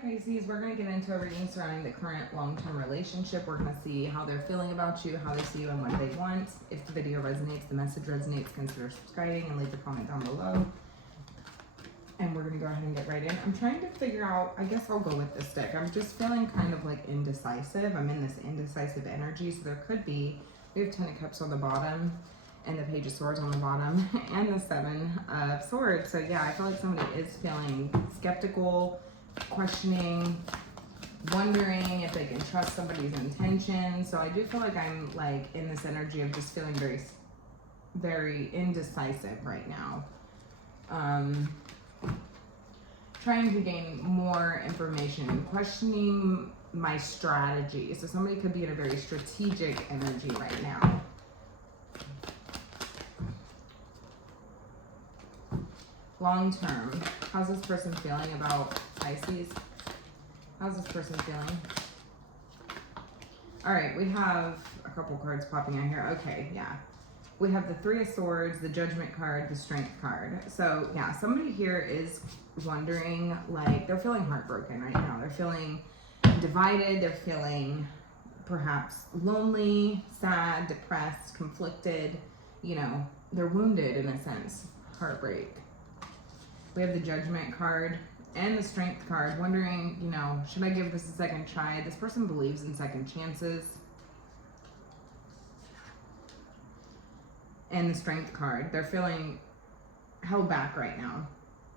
Pisces, we're going to get into a reading surrounding the current long-term relationship. We're going to see how they're feeling about you, how they see you, and what they want. If the video resonates, the message resonates, consider subscribing and leave a comment down below. And we're going to go ahead and get right in. I'm trying to figure out, I guess I'll go with this deck. I'm just feeling kind of like indecisive. I'm in this indecisive energy, so there could be, we have 10 of Cups on the bottom, and the Page of Swords on the bottom, and the 7 of Swords. So yeah, I feel like somebody is feeling skeptical, questioning, wondering if they can trust somebody's intentions. So I do feel like I'm like in this energy of just feeling very, very indecisive right now. Trying to gain more information, questioning my strategy. So somebody could be in a very strategic energy right now. Long term, how's this person feeling about Pisces? How's this person feeling? All right, we have a couple cards popping out here. Okay, yeah. We have the 3 of Swords, the Judgment card, the Strength card. So yeah, somebody here is wondering, like, they're feeling heartbroken right now. They're feeling divided. They're feeling perhaps lonely, sad, depressed, conflicted. You know, they're wounded in a sense. Heartbreak. We have the Judgment card and the Strength card, wondering, you know, should I give this a second try? This person believes in second chances. And the Strength card, they're feeling held back right now.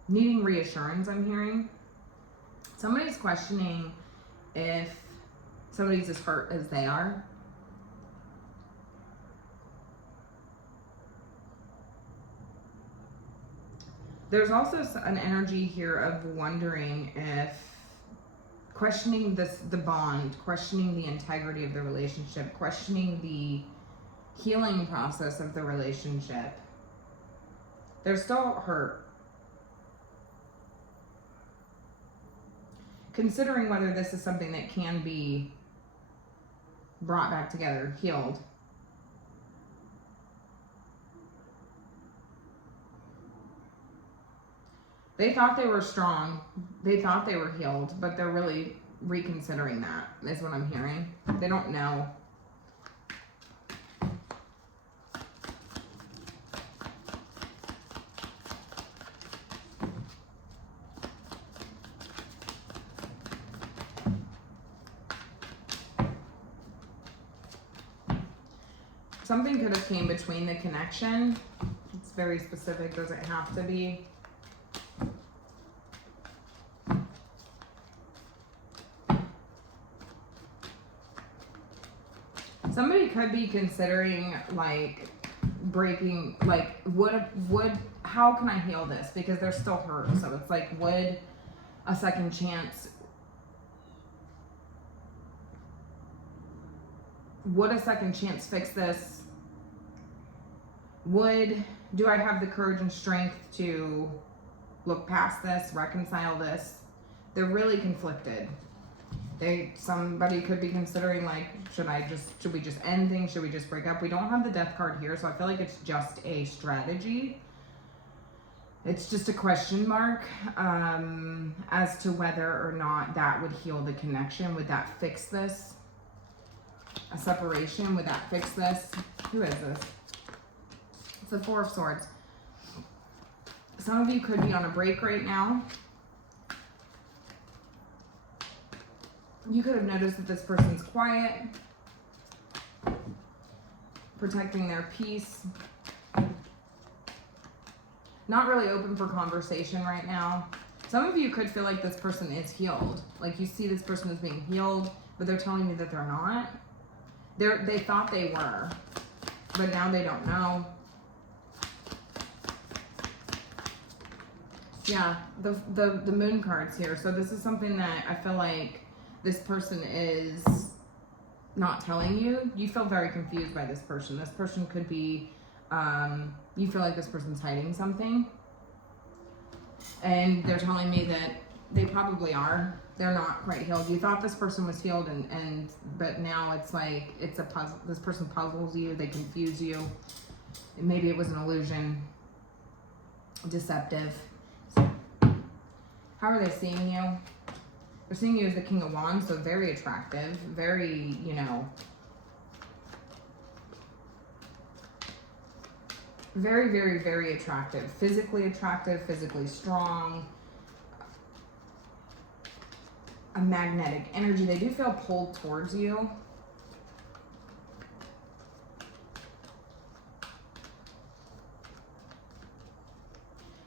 Needing reassurance, I'm hearing. Somebody's questioning if somebody's as hurt as they are. There's also an energy here of wondering if, questioning the bond, questioning the integrity of the relationship, questioning the healing process of the relationship. They're still hurt. Considering whether this is something that can be brought back together, healed. They thought they were strong. They thought they were healed, but they're really reconsidering that, is what I'm hearing. They don't know. Something could have came between the connection. It's very specific, doesn't have to be. Somebody could be considering like breaking, like how can I heal this? Because they're still hurt. So it's like, would a second chance, fix this? Do I have the courage and strength to look past this, reconcile this? They're really conflicted. Somebody could be considering, like, should we just end things? Should we just break up? We don't have the Death card here, so I feel like it's just a strategy. It's just a question mark as to whether or not that would heal the connection. Would that fix this? A separation, would that fix this? Who is this? It's the 4 of Swords. Some of you could be on a break right now. You could have noticed that this person's quiet, protecting their peace, not really open for conversation right now. Some of you could feel like this person is healed. Like you see this person as being healed, but they're telling you that they're not. They thought they were, but now they don't know. Yeah, the Moon card's here. So this is something that I feel like this person is not telling you. You feel very confused by this person. This person could be, you feel like this person's hiding something. And they're telling me that they probably are. They're not quite healed. You thought this person was healed, but now it's like, it's a puzzle. This person puzzles you. They confuse you. And maybe it was an illusion. Deceptive. How are they seeing you? They're seeing you as the King of Wands, so very attractive, very, you know, very, very, very attractive, physically strong, a magnetic energy. They do feel pulled towards you.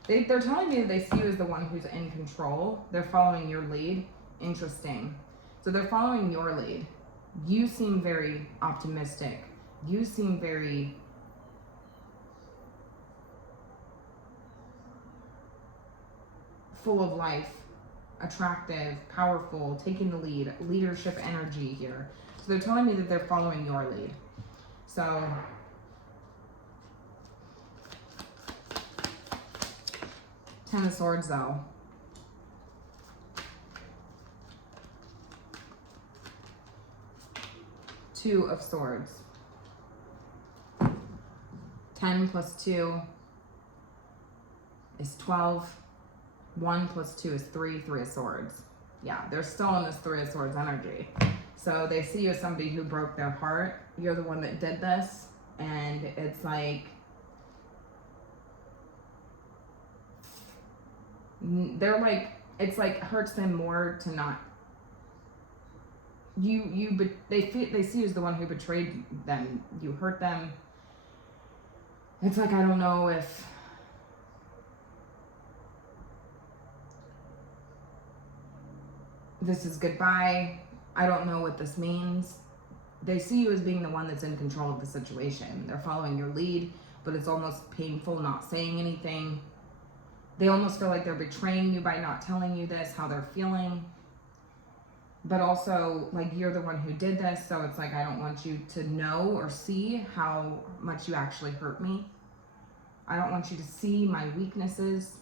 They're telling me that they see you as the one who's in control. They're following your lead. Interesting. So they're following your lead. You seem very optimistic. You seem very full of life, attractive, powerful, taking the lead, leadership energy here. So they're telling me that they're following your lead. So Ten of Swords though. Two of Swords. 10 plus 2 is 12. 1 plus 2 is 3. 3 of Swords. Yeah, they're still in this 3 of Swords energy. So they see you as somebody who broke their heart. You're the one that did this. And it's like, they're like, it's like hurts them more to not, but they see you as the one who betrayed them. You hurt them. It's like, I don't know if this is goodbye. I don't know what this means. They see you as being the one that's in control of the situation. They're following your lead, but it's almost painful not saying anything. They almost feel like they're betraying you by not telling you this, how they're feeling. But also, like, you're the one who did this, so it's like, I don't want you to know or see how much you actually hurt me. I don't want you to see my weaknesses.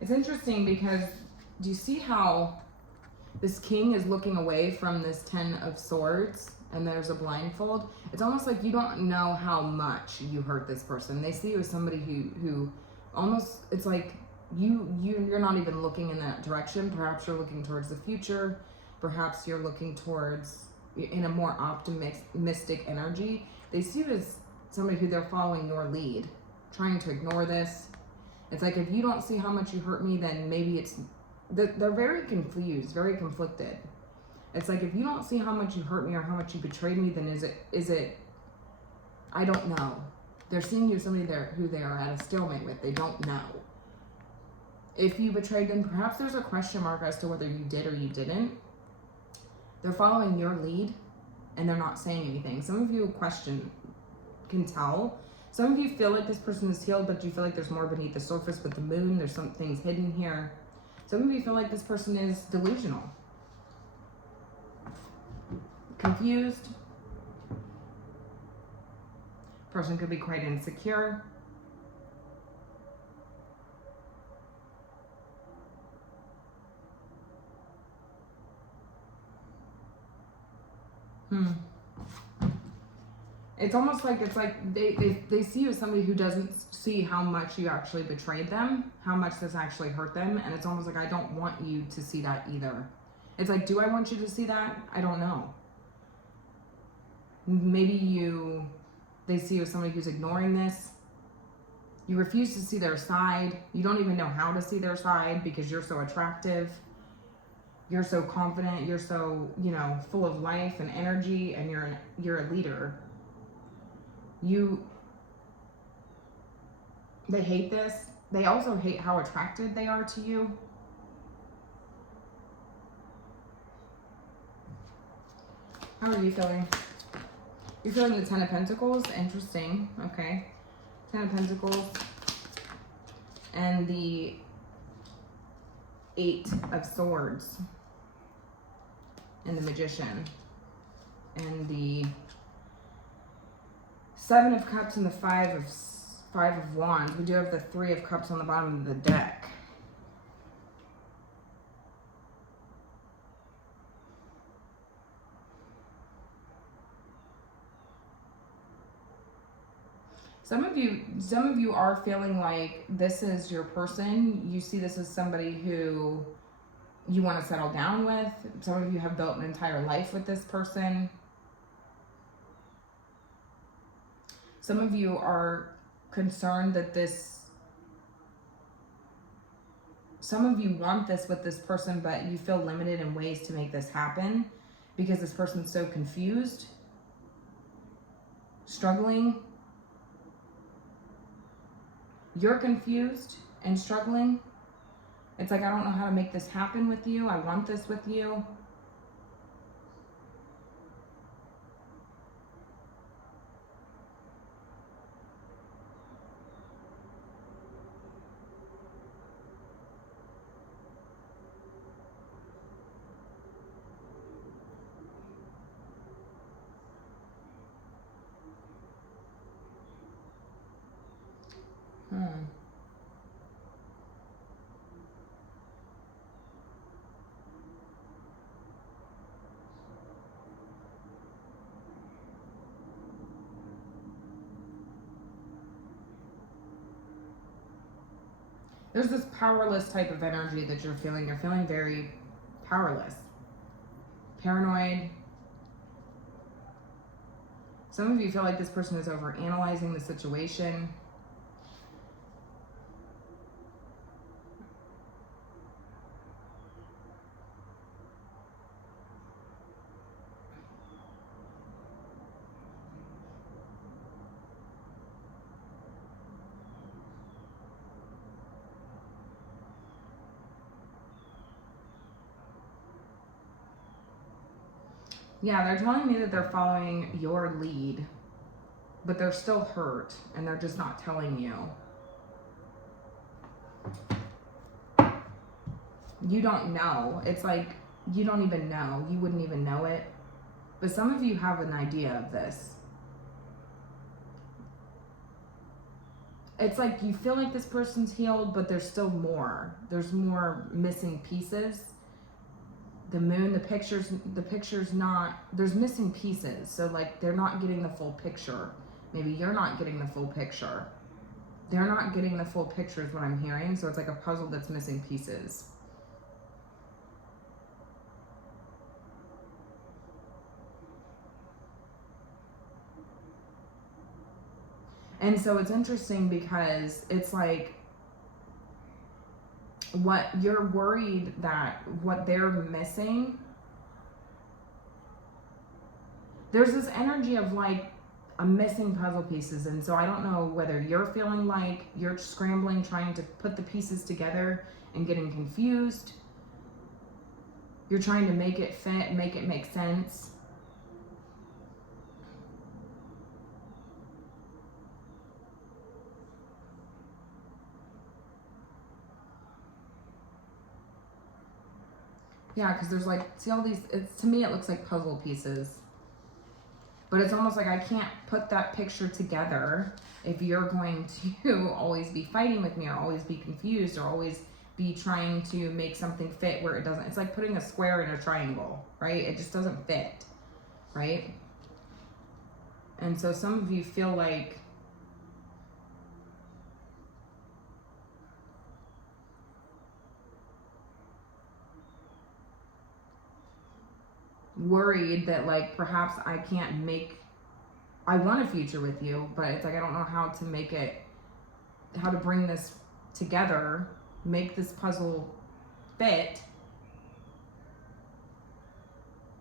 It's interesting because do you see how this king is looking away from this 10 of Swords and there's a blindfold? It's almost like you don't know how much you hurt this person. They see you as somebody who almost, it's like you're not even looking in that direction. Perhaps you're looking towards the future. Perhaps you're looking towards, in a more optimistic energy. They see you as somebody who they're following your lead, trying to ignore this. It's like, if you don't see how much you hurt me, then maybe it's, they're very confused, very conflicted. It's like, if you don't see how much you hurt me or how much you betrayed me, then is it, I don't know. They're seeing you as somebody who they are at a stalemate with. They don't know. If you betrayed them, perhaps there's a question mark as to whether you did or you didn't. They're following your lead and they're not saying anything. Some of you can tell. Some of you feel like this person is healed, but you feel like there's more beneath the surface with the moon. There's some things hidden here. Some of you feel like this person is delusional, confused. Person could be quite insecure. It's almost like they see you as somebody who doesn't see how much you actually betrayed them, how much this actually hurt them, and it's almost like, I don't want you to see that either. It's like, do I want you to see that? I don't know. Maybe they see you as somebody who's ignoring this. You refuse to see their side. You don't even know how to see their side because you're so attractive. You're so confident. You're so, full of life and energy, and you're a leader. They hate this. They also hate how attracted they are to you. How are you feeling? You're feeling the 10 of Pentacles. Interesting. Okay. 10 of Pentacles. And the 8 of Swords. And the Magician. And the 7 of Cups and the 5 of Wands. We do have the 3 of Cups on the bottom of the deck. Some of you are feeling like this is your person. You see this as somebody who you want to settle down with. Some of you have built an entire life with this person. Some of you are concerned that some of you want this with this person, but you feel limited in ways to make this happen because this person's so confused, struggling. You're confused and struggling. It's like, I don't know how to make this happen with you. I want this with you. There's this powerless type of energy that you're feeling. You're feeling very powerless, paranoid. Some of you feel like this person is overanalyzing the situation. Yeah, they're telling me that they're following your lead, but they're still hurt and they're just not telling you. You don't know. It's like you don't even know. You wouldn't even know it. But some of you have an idea of this. It's like you feel like this person's healed, but there's still more. There's more missing pieces. The moon, the picture's not, there's missing pieces. So like they're not getting the full picture. Maybe you're not getting the full picture. They're not getting the full picture is what I'm hearing. So it's like a puzzle that's missing pieces. And so it's interesting because it's like, what you're worried that what they're missing, there's this energy of like I'm missing puzzle pieces. And so I don't know whether you're feeling like you're scrambling trying to put the pieces together and getting confused. You're trying to make it fit, make it make sense. Yeah, because there's like, see all these, to me it looks like puzzle pieces. But it's almost like I can't put that picture together if you're going to always be fighting with me or always be confused or always be trying to make something fit where it doesn't. It's like putting a square in a triangle, right? It just doesn't fit, right? And so some of you feel like worried that like perhaps I can't make, I want a future with you, but it's like I don't know how to make it, how to bring this together, make this puzzle fit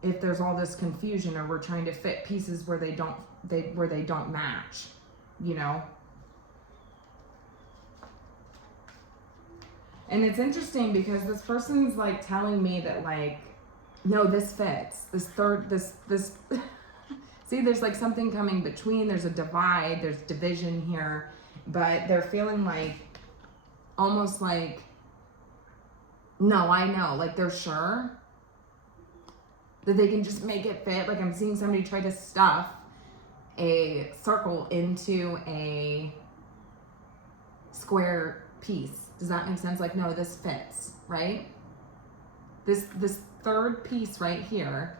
if there's all this confusion, or we're trying to fit pieces where they don't match, you know. And it's interesting because this person's like telling me that like, no, this fits. This see, there's like something coming between. There's a divide, there's division here, but they're feeling like, almost like, no, I know, like they're sure that they can just make it fit. Like I'm seeing somebody try to stuff a circle into a square piece. Does that make sense? Like, no, this fits, right? This third piece right here,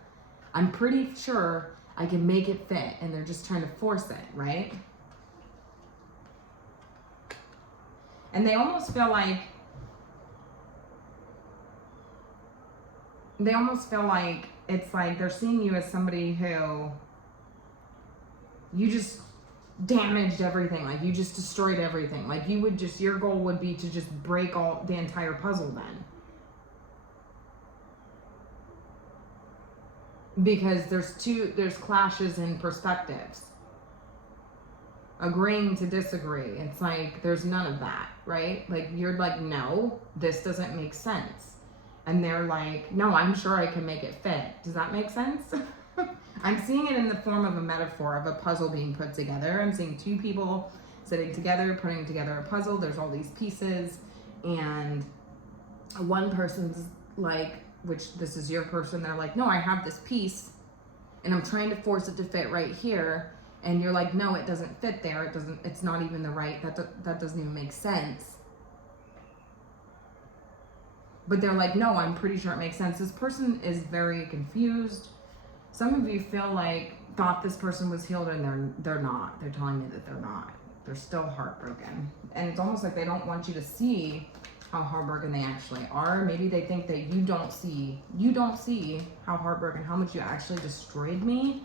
I'm pretty sure I can make it fit, and they're just trying to force it, right? And they almost feel like it's like they're seeing you as somebody who you just damaged everything. Like you just destroyed everything. Like you would just, your goal would be to just break the entire puzzle then. Because there's clashes in perspectives. Agreeing to disagree. It's like, there's none of that, right? Like, you're like, no, this doesn't make sense. And they're like, no, I'm sure I can make it fit. Does that make sense? I'm seeing it in the form of a metaphor of a puzzle being put together. I'm seeing two people sitting together, putting together a puzzle. There's all these pieces. And one person's like, which this is your person, they're like, no, I have this piece and I'm trying to force it to fit right here. And you're like, no, it doesn't fit there. It's not even the right, that doesn't even make sense. But they're like, no, I'm pretty sure it makes sense. This person is very confused. Some of you thought this person was healed and they're not. They're telling me that they're not. They're still heartbroken. And it's almost like they don't want you to see how heartbroken they actually are. Maybe they think that you don't see how heartbroken, how much you actually destroyed me.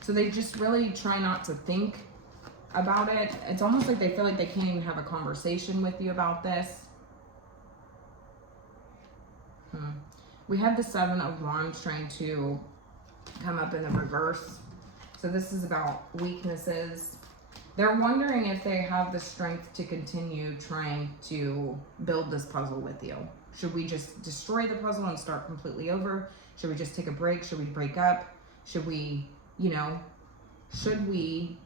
So they just really try not to think about it. It's almost like they feel like they can't even have a conversation with you about this. We have the 7 of Wands trying to come up in the reverse. So this is about weaknesses. They're wondering if they have the strength to continue trying to build this puzzle with you. Should we just destroy the puzzle and start completely over? Should we just take a break? Should we break up? Should we, should we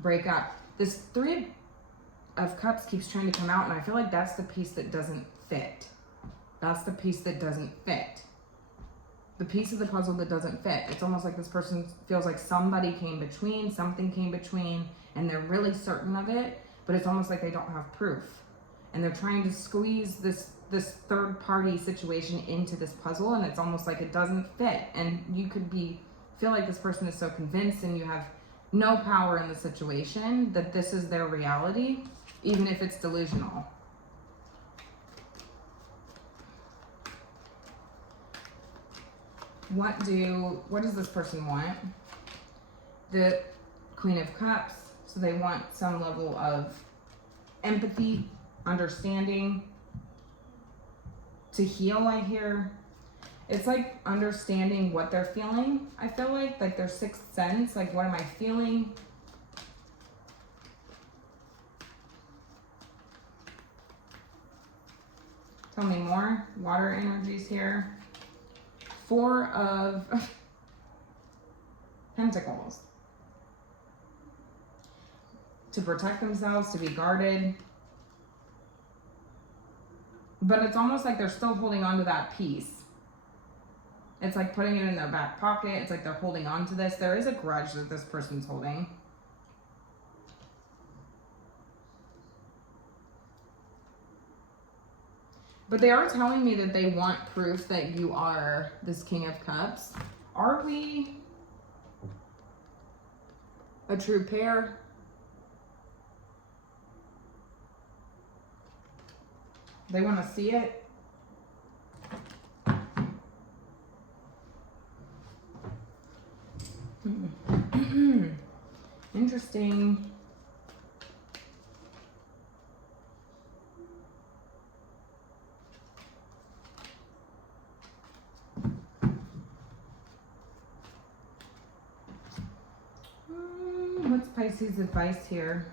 break up? This 3 of Cups keeps trying to come out, and I feel like that's the piece that doesn't fit. That's the piece that doesn't fit. The piece of the puzzle that doesn't fit. It's almost like this person feels like somebody came between, something came between, and they're really certain of it, but it's almost like they don't have proof. And they're trying to squeeze this third party situation into this puzzle, and it's almost like it doesn't fit. And you could feel like this person is so convinced and you have no power in the situation that this is their reality, even if it's delusional. What does this person want? The Queen of Cups. So they want some level of empathy, understanding, to heal, I hear. It's like understanding what they're feeling. I feel like their sixth sense, like, what am I feeling? Tell me more. Water energies here. 4 of Pentacles. To protect themselves, to be guarded. But it's almost like they're still holding on to that piece. It's like putting it in their back pocket. It's like they're holding on to this. There is a grudge that this person's holding. But they are telling me that they want proof that you are this King of Cups. Are we a true pair? They want to see it. Interesting. What's Pisces' advice here?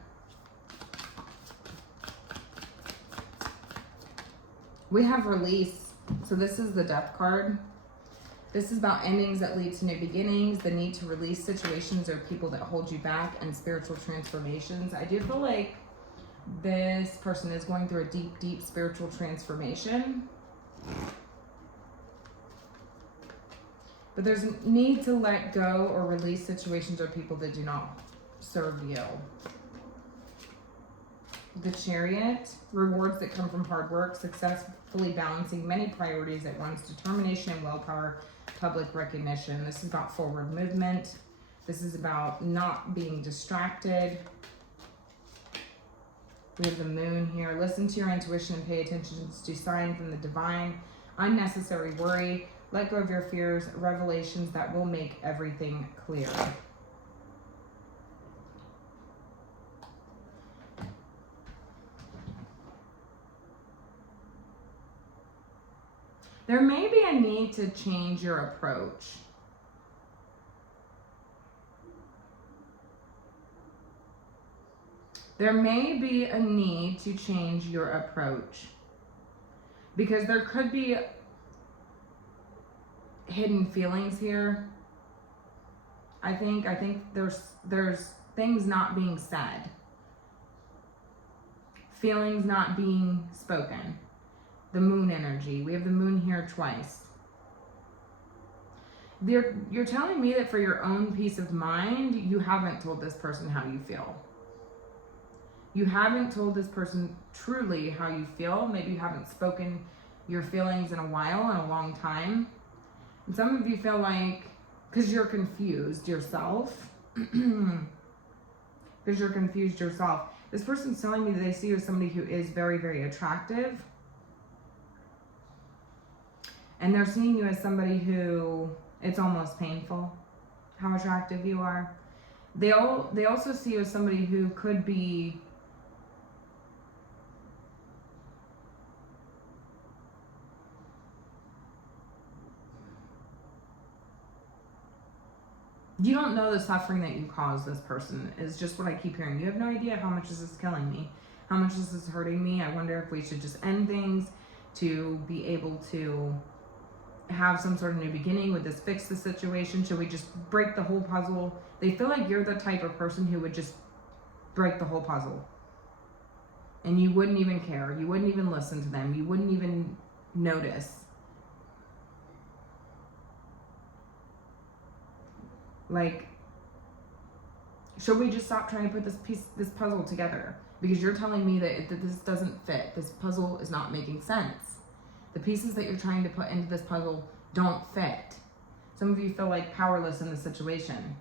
We have release. So this is the Death card. This is about endings that lead to new beginnings, the need to release situations or people that hold you back, and spiritual transformations. I do feel like this person is going through a deep, deep spiritual transformation. But there's a need to let go or release situations or people that do not serve you. The Chariot, rewards that come from hard work, successfully balancing many priorities at once, determination and willpower, public recognition. This is about forward movement. This is about not being distracted. We have the moon here. Listen to your intuition and pay attention to signs from the divine. Unnecessary worry. Let go of your fears. Revelations that will make everything clear. There may be a need to change your approach. There may be a need to change your approach because there could be hidden feelings here. I think there's things not being said, feelings not being spoken. The moon energy. We have the moon here twice. You're telling me that for your own peace of mind, you haven't told this person how you feel. You haven't told this person truly how you feel. Maybe you haven't spoken your feelings in a while, in a long time. And some of you feel like, because you're confused yourself, because you're confused yourself, this person's telling me that they see you as somebody who is very, very attractive. And they're seeing you as somebody who, it's almost painful how attractive you are. They also see you as somebody who could be you don't know the suffering that you caused this person, is just what I keep hearing. You have no idea how much this is killing me, how much this is hurting me. I wonder if we should just end things to be able to have some sort of new beginning. Would this fix the situation? Should we just break the whole puzzle? They feel like you're the type of person who would just break the whole puzzle. And you wouldn't even care. You wouldn't even listen to them. You wouldn't even notice. Like, should we just stop trying to put this puzzle together? Because you're telling me that this doesn't fit. This puzzle is not making sense. The pieces that you're trying to put into this puzzle don't fit. Some of you feel like powerless in the situation.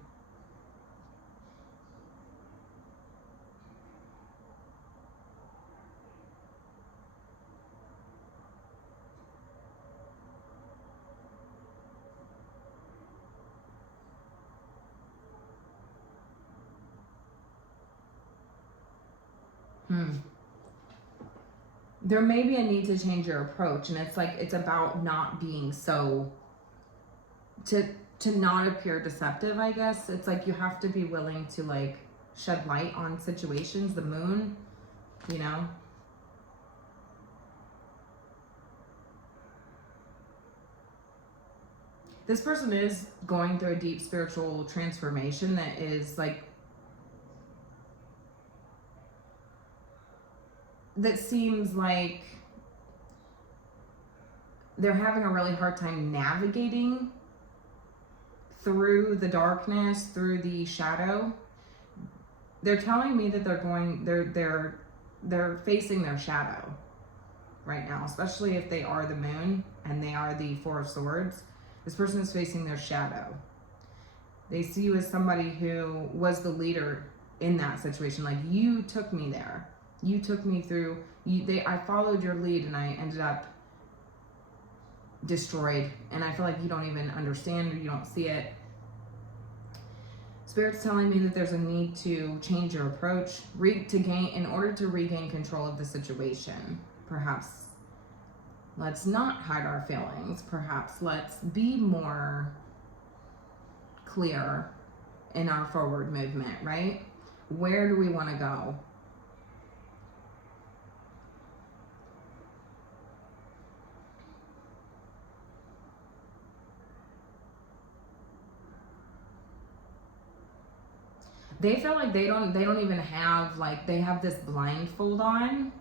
There may be a need to change your approach, and it's about not being so, to not appear deceptive, I guess. It's like you have to be willing to like shed light on situations, the moon, you know. This person is going through a deep spiritual transformation that is like, that seems like they're having a really hard time navigating through the darkness, through the shadow. They're telling me that they're facing their shadow right now, especially if they are the moon and they are the Four of Swords. This person is facing their shadow. They see you as somebody who was the leader in that situation. Like, you took me there. You took me through, I followed your lead and I ended up destroyed. And I feel like you don't even understand or you don't see it. Spirit's telling me that there's a need to change your approach in order to regain control of the situation. Perhaps let's not hide our feelings. Perhaps let's be more clear in our forward movement, right? Where do we want to go? They feel like they don't even have, like, they have this blindfold on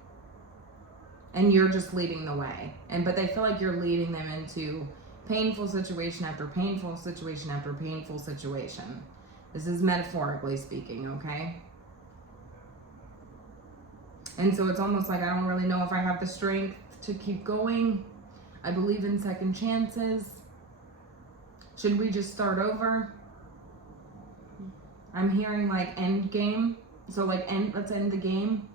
and you're just leading the way. But they feel like you're leading them into painful situation after painful situation after painful situation. This is metaphorically speaking, okay? And so it's almost like I don't really know if I have the strength to keep going. I believe in second chances. Should we just start over? I'm hearing like end game. So like let's end the game.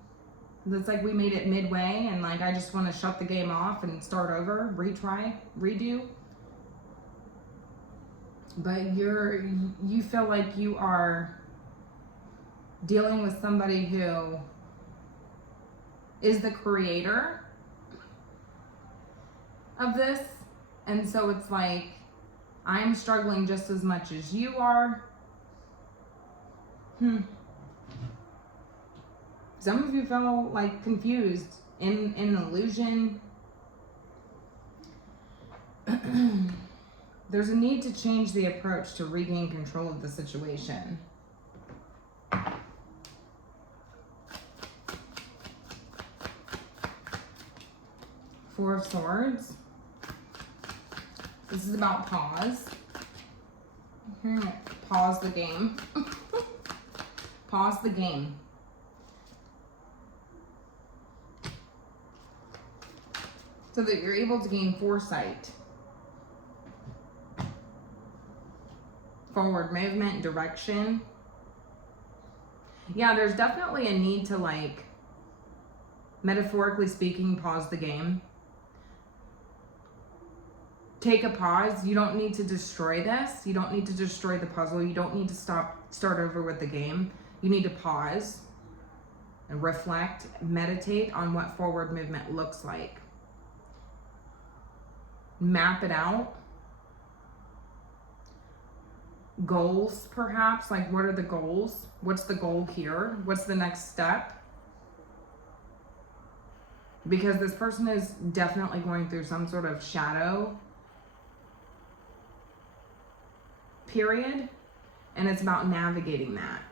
It's like we made it midway and like I just want to shut the game off and start over, retry, redo. But you feel like you are dealing with somebody who is the creator of this. And so it's like, I'm struggling just as much as you are. Some of you feel like confused, in an illusion. There's a need to change the approach to regain control of the situation. Four of Swords. This is about pause. Pause the game. Pause the game. So that you're able to gain foresight. Forward movement, direction. Yeah, there's definitely a need to, like, metaphorically speaking, pause the game. Take a pause. You don't need to destroy this. You don't need to destroy the puzzle. You don't need to start over with the game. You need to pause and reflect, meditate on what forward movement looks like. Map it out. Goals, perhaps, like what are the goals? What's the goal here? What's the next step? Because this person is definitely going through some sort of shadow period, and it's about navigating that.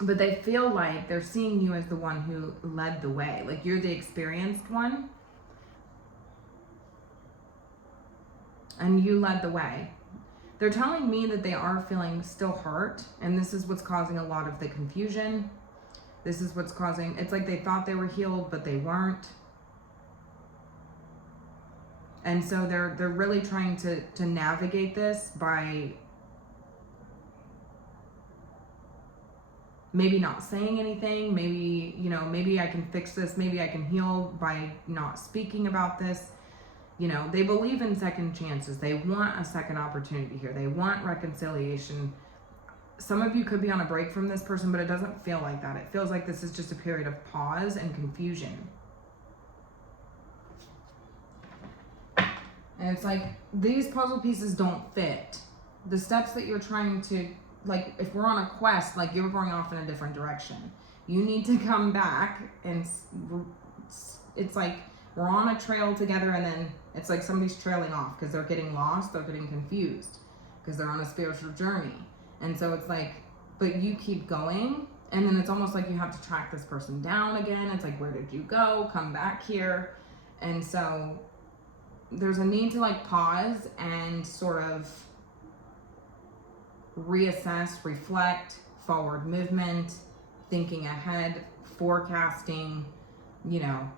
But they feel like they're seeing you as the one who led the way, like you're the experienced one, and you led the way. They're telling me that they are feeling still hurt, and this is what's causing a lot of the confusion. This is what's causing, it's like they thought they were healed, but they weren't. And so they're really trying to navigate this by maybe not saying anything, maybe, you know, maybe I can fix this, maybe I can heal by not speaking about this. You know, they believe in second chances. They want a second opportunity here. They want reconciliation. Some of you could be on a break from this person, but it doesn't feel like that. It feels like this is just a period of pause and confusion. And it's like, these puzzle pieces don't fit. The steps that you're trying to, like, if we're on a quest, like you're going off in a different direction. You need to come back, and it's like, we're on a trail together, and then it's like somebody's trailing off because they're getting lost, they're getting confused because they're on a spiritual journey. And so it's like, but you keep going, and then it's almost like you have to track this person down again. It's like, where did you go? Come back here. And so there's a need to like pause and sort of reassess, reflect, forward movement, thinking ahead, forecasting, you know.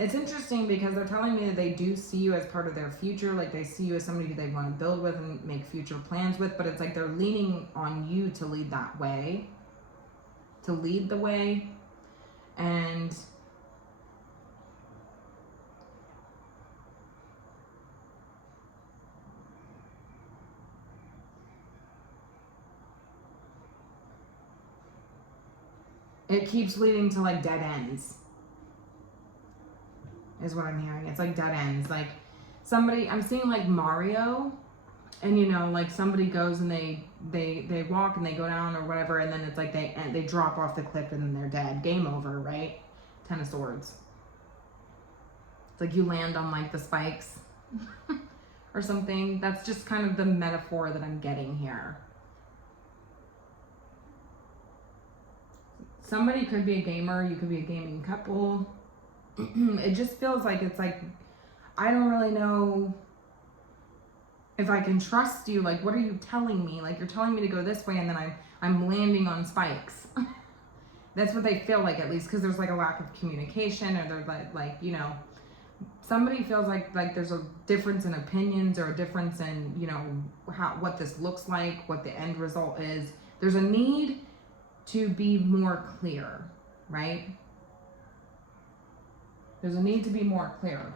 It's interesting because they're telling me that they do see you as part of their future, like they see you as somebody who they want to build with and make future plans with, but it's like they're leaning on you to lead that way, to lead the way. And it keeps leading to like dead ends. Is what I'm hearing. It's like dead ends. Like somebody, I'm seeing like Mario, and you know, like somebody goes and they walk and they go down or whatever, and then it's like they drop off the cliff and then they're dead. Game over, right? 10 of Swords. It's like you land on like the spikes or something. That's just kind of the metaphor that I'm getting here. Somebody could be a gamer. You could be a gaming couple. It just feels like it's like, I don't really know if I can trust you. Like, what are you telling me? Like, you're telling me to go this way, and then I'm landing on spikes. That's what they feel like, at least, because there's like a lack of communication, or they're like, you know, somebody feels like there's a difference in opinions, or a difference in, you know, what this looks like, what the end result is. There's a need to be more clear, right? There's a need to be more clear.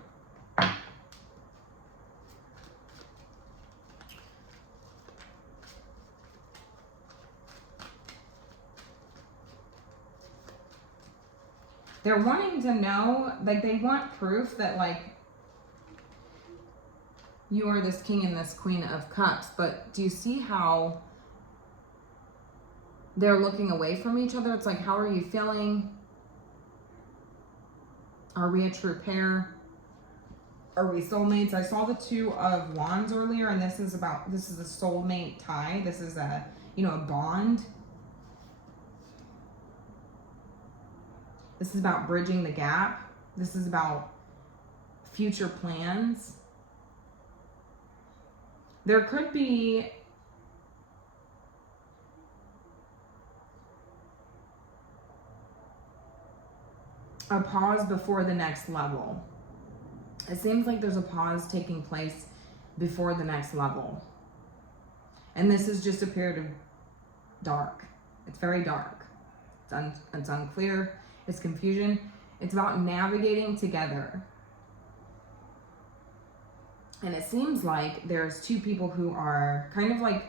They're wanting to know, like, they want proof that, like, you are this king and this queen of cups. But do you see how they're looking away from each other? It's like, how are you feeling? Are we a true pair? Are we soulmates? I saw the 2 of Wands earlier, and this is a soulmate tie. This is a, you know, a bond. This is about bridging the gap. This is about future plans. There could be a pause before the next level. It seems like there's a pause taking place before the next level. And this is just a period of dark. It's very dark. It's unclear. It's confusion. It's about navigating together. And it seems like there's 2 people who are kind of like,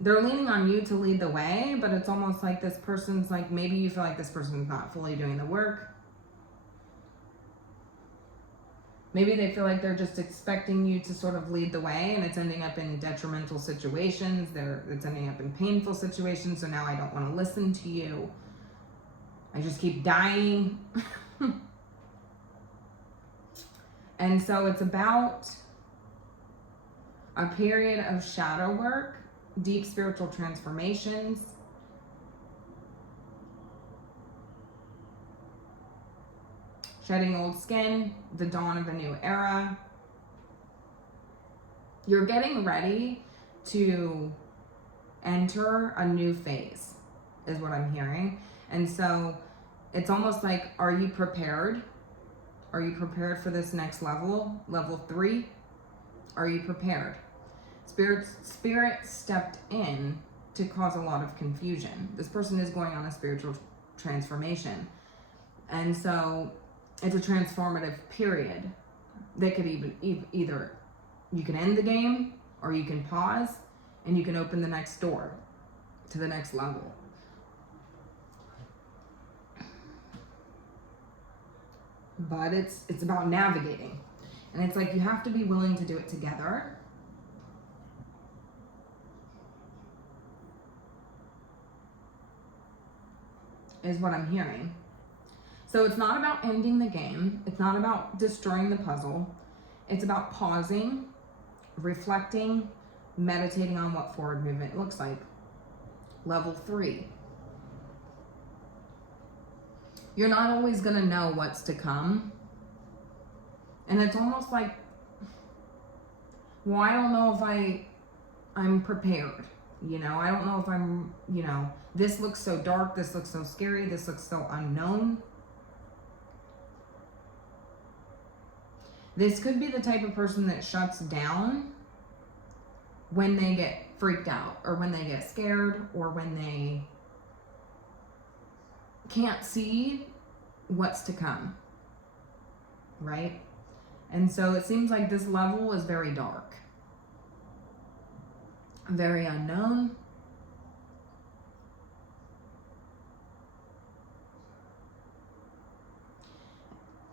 they're leaning on you to lead the way, but it's almost like this person's like, maybe you feel like this person's not fully doing the work. Maybe they feel like they're just expecting you to sort of lead the way, and it's ending up in detrimental situations. It's ending up in painful situations. So now I don't want to listen to you. I just keep dying. And so it's about a period of shadow work, deep spiritual transformations. Shedding old skin, the dawn of a new era. You're getting ready to enter a new phase, is what I'm hearing. And so it's almost like, are you prepared? Are you prepared for this next level? Level 3? Are you prepared? Spirit stepped in to cause a lot of confusion. This person is going on a spiritual transformation. And so it's a transformative period. They could either you can end the game, or you can pause and you can open the next door to the next level. But it's about navigating. And it's like, you have to be willing to do it together. Is what I'm hearing. So it's not about ending the game. It's not about destroying the puzzle. It's about pausing, reflecting, meditating on what forward movement looks like. Level 3. You're not always going to know what's to come. And it's almost like, well, I don't know if I'm prepared. You know, I don't know if I'm, you know, this looks so dark, this looks so scary, this looks so unknown. This could be the type of person that shuts down when they get freaked out, or when they get scared, or when they can't see what's to come, right? And so it seems like this level is very dark, very unknown.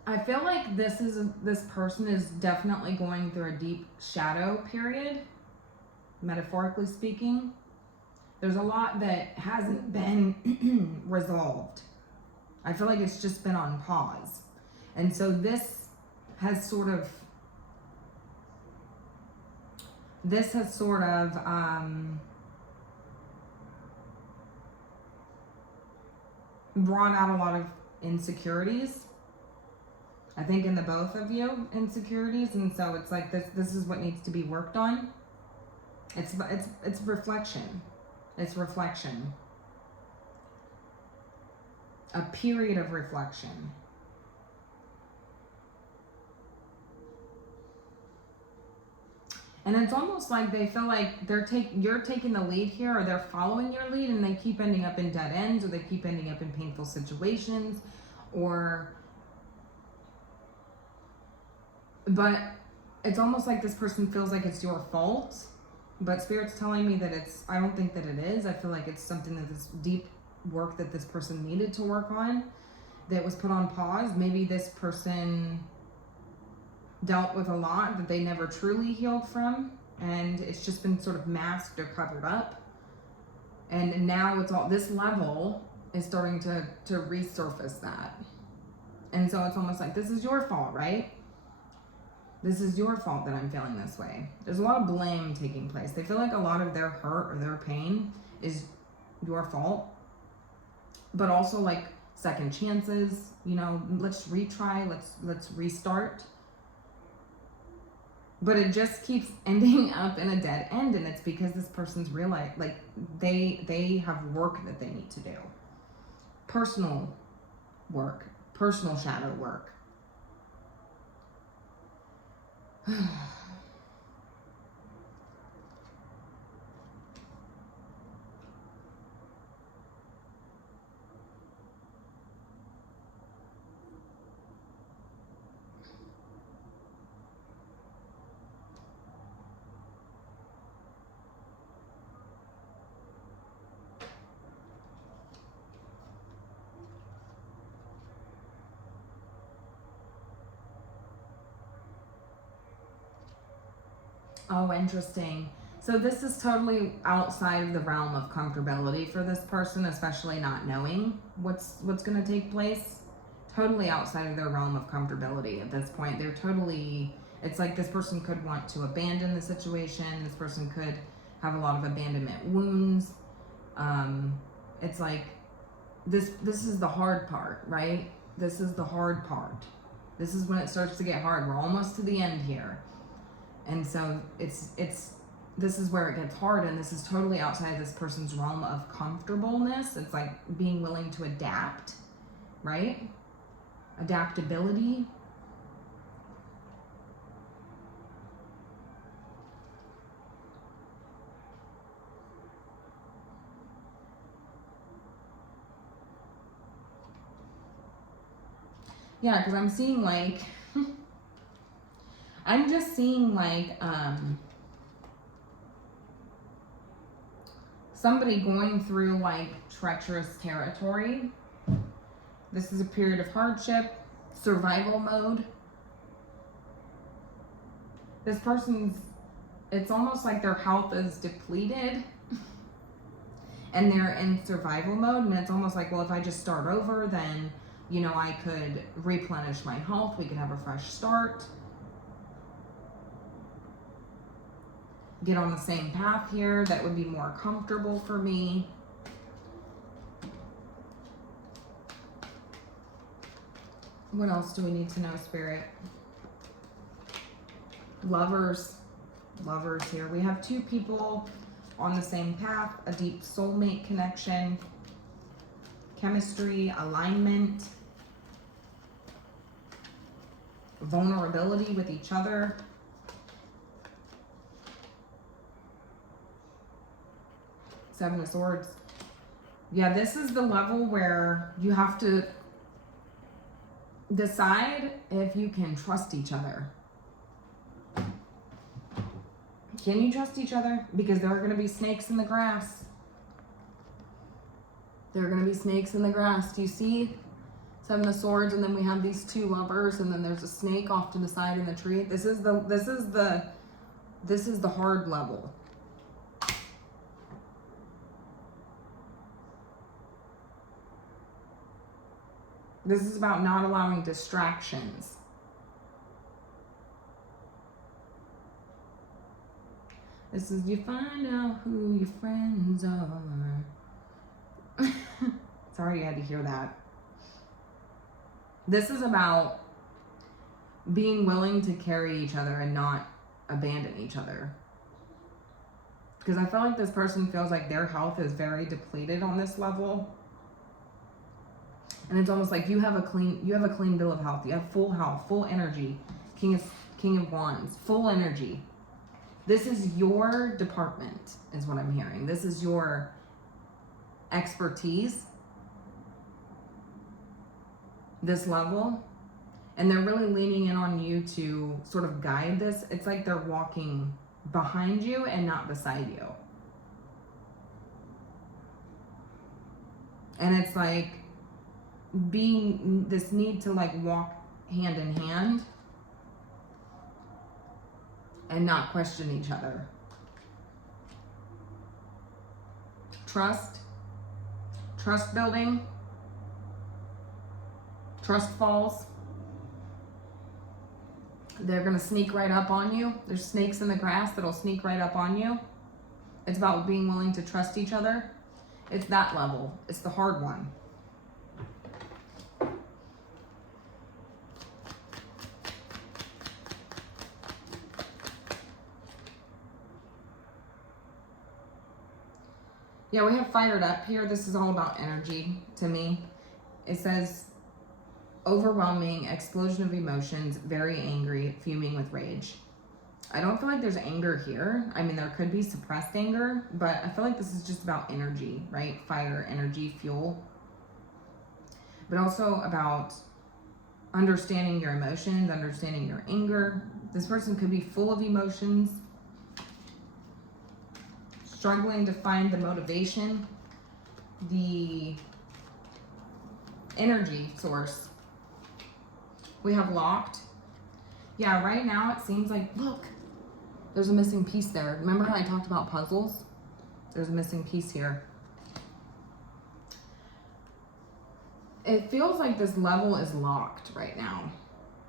I feel like this person is definitely going through a deep shadow period, metaphorically speaking. There's a lot that hasn't been resolved. I feel like it's just been on pause. And so this has sort of brought out a lot of insecurities. I think in the both of you, insecurities. And so it's like this is what needs to be worked on. It's reflection. It's reflection. A period of reflection. And it's almost like they feel like you're taking the lead here, or they're following your lead, and they keep ending up in dead ends, or they keep ending up in painful situations, but it's almost like this person feels like it's your fault. But Spirit's telling me that I don't think that it is. I feel like it's something that this deep work that this person needed to work on that was put on pause. Maybe this person dealt with a lot that they never truly healed from, and it's just been sort of masked or covered up. And now it's all, this level is starting to resurface that. And so it's almost like, this is your fault, right? This is your fault that I'm feeling this way. There's a lot of blame taking place. They feel like a lot of their hurt or their pain is your fault. But also like second chances, you know, let's retry, let's restart. But it just keeps ending up in a dead end, and it's because this person's realized, like, they have work that they need to do. Personal work, personal shadow work. Oh, interesting. So this is totally outside of the realm of comfortability for this person, especially not knowing what's going to take place. Totally outside of their realm of comfortability at this point. They're totally, it's like this person could want to abandon the situation. This person could have a lot of abandonment wounds. It's like this is the hard part, right? This is the hard part. This is when it starts to get hard. We're almost to the end here. And so this is where it gets hard, and this is totally outside this person's realm of comfortableness. It's like being willing to adapt, right? Adaptability. Yeah, because I'm seeing like, I'm just seeing like somebody going through like treacherous territory. This is a period of hardship, survival mode. This person's, it's almost like their health is depleted and they're in survival mode. And it's almost like, well, if I just start over, then, you know, I could replenish my health. We could have a fresh start. Get on the same path here. That would be more comfortable for me. What else do we need to know, Spirit? Lovers here. We have two people on the same path, a deep soulmate connection, chemistry, alignment, vulnerability with each other. Seven of Swords. Yeah, this is the level where you have to decide if you can trust each other. Can you trust each other? Because there are going to be snakes in the grass. There are going to be snakes in the grass. Do you see? Seven of Swords, and then we have these two lovers, and then there's a snake off to the side in the tree. This is the hard level. This is about not allowing distractions. This is, you find out who your friends are. Sorry you had to hear that. This is about being willing to carry each other and not abandon each other. Because I feel like this person feels like their health is very depleted on this level. And it's almost like you have a clean bill of health. You have full health, full energy. King of Wands, full energy. This is your department, is what I'm hearing. This is your expertise, this level. And they're really leaning in on you to sort of guide this. It's like they're walking behind you and not beside you. And it's like being this need to like walk hand in hand and not question each other. Trust building, trust falls. They're gonna sneak right up on you. There's snakes in the grass that'll sneak right up on you. It's about being willing to trust each other. It's that level. It's the hard one. Yeah, we have fired up here. This is all about energy to me. It says overwhelming, explosion of emotions, very angry, fuming with rage. I don't feel like there's anger here. I mean, there could be suppressed anger, but I feel like this is just about energy, right? Fire, energy, fuel. But also about understanding your emotions, understanding your anger. This person could be full of emotions, struggling to find the motivation, the energy source. We have locked. Yeah, right now it seems like, look, there's a missing piece there. Remember how I talked about puzzles? There's a missing piece here. It feels like this level is locked right now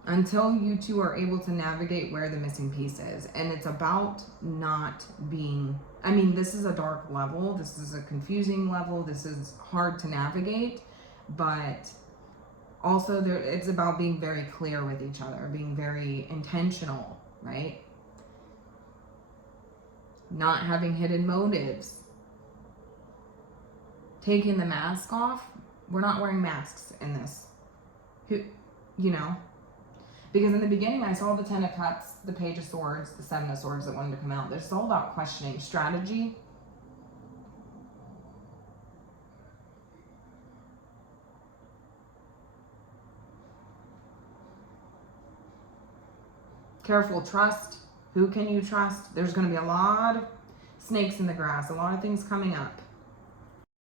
until you two are able to navigate where the missing piece is. And it's about not being, I mean, this is a dark level. This is a confusing level. This is hard to navigate, but also it's about being very clear with each other, being very intentional, right? Not having hidden motives. Taking the mask off. We're not wearing masks in this. You know? Because in the beginning, I saw the 10 of Cups, the Page of Swords, the 7 of Swords that wanted to come out. This is all about questioning, strategy. Careful, trust. Who can you trust? There's going to be a lot of snakes in the grass, a lot of things coming up.